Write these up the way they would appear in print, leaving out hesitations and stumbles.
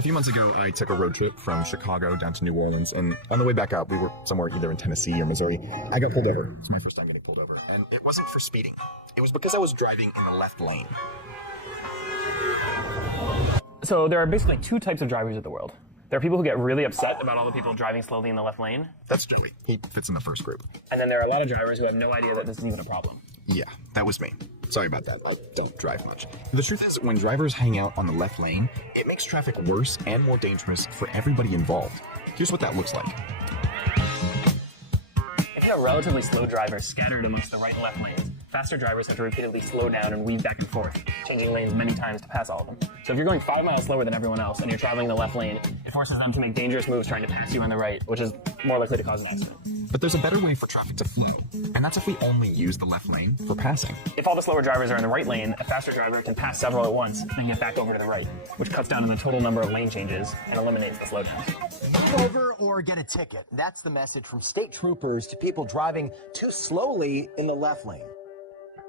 A few months ago, I took a road trip from Chicago down to New Orleans, and on the way back up, we were somewhere either in Tennessee or Missouri. I got pulled over. It was my first time getting pulled over, and it wasn't for speeding. It was because I was driving in the left lane. So there are basically two types of drivers in the world. There are people who get really upset about all the people driving slowly in the left lane. That's Joey. He fits in the first group. And then there are a lot of drivers who have no idea that this is even a problem. Yeah, that was me. Sorry about that. I don't drive much. The truth is, when drivers hang out on the left lane, it makes traffic worse and more dangerous for everybody involved. Here's what that looks like. If you have relatively slow drivers scattered amongst the right and left lanes, faster drivers have to repeatedly slow down and weave back and forth, changing lanes many times to pass all of them. So if you're going 5 miles slower than everyone else and you're traveling the left lane, it forces them to make dangerous moves trying to pass you on the right, which is more likely to cause an accident. But there's a better way for traffic to flow, and that's if we only use the left lane for passing. If all the slower drivers are in the right lane, a faster driver can pass several at once and get back over to the right, which cuts down on the total number of lane changes and eliminates the slowdowns. Pull over or get a ticket. That's the message from state troopers to people driving too slowly in the left lane.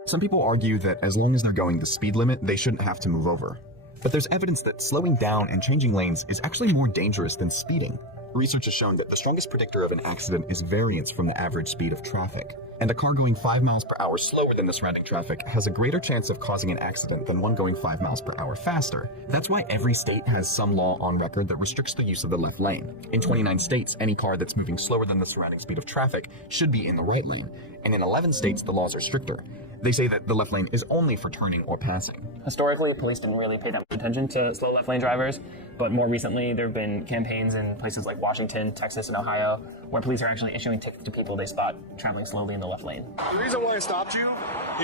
Some people argue that as long as they're going the speed limit, they shouldn't have to move over. But there's evidence that slowing down and changing lanes is actually more dangerous than speeding. Research has shown that the strongest predictor of an accident is variance from the average speed of traffic. And a car going 5 miles per hour slower than the surrounding traffic has a greater chance of causing an accident than one going 5 miles per hour faster. That's why every state has some law on record that restricts the use of the left lane. In 29 states, any car that's moving slower than the surrounding speed of traffic should be in the right lane. And in 11 states, the laws are stricter. They say that the left lane is only for turning or passing. Historically, police didn't really pay that much attention to slow left lane drivers, but more recently there have been campaigns in places like Washington, Texas, and Ohio where police are actually issuing tickets to people they spot traveling slowly in the left lane. The reason why I stopped you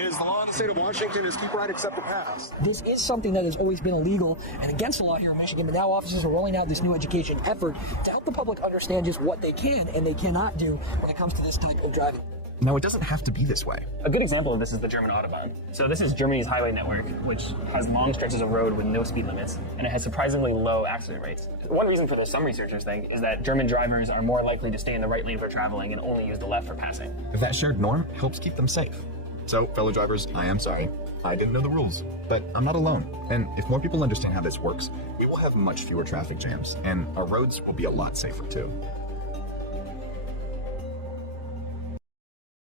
is the law in the state of Washington is keep right except to pass. This is something that has always been illegal and against the law here in Michigan, but now officers are rolling out this new education effort to help the public understand just what they can and they cannot do when it comes to this type of driving. Now, it doesn't have to be this way. A good example of this is the German Autobahn. So this is Germany's highway network, which has long stretches of road with no speed limits, and it has surprisingly low accident rates. One reason for this, some researchers think, is that German drivers are more likely to stay in the right lane for traveling and only use the left for passing. That shared norm helps keep them safe. So, fellow drivers, I am sorry. I didn't know the rules, but I'm not alone. And if more people understand how this works, we will have much fewer traffic jams, and our roads will be a lot safer too.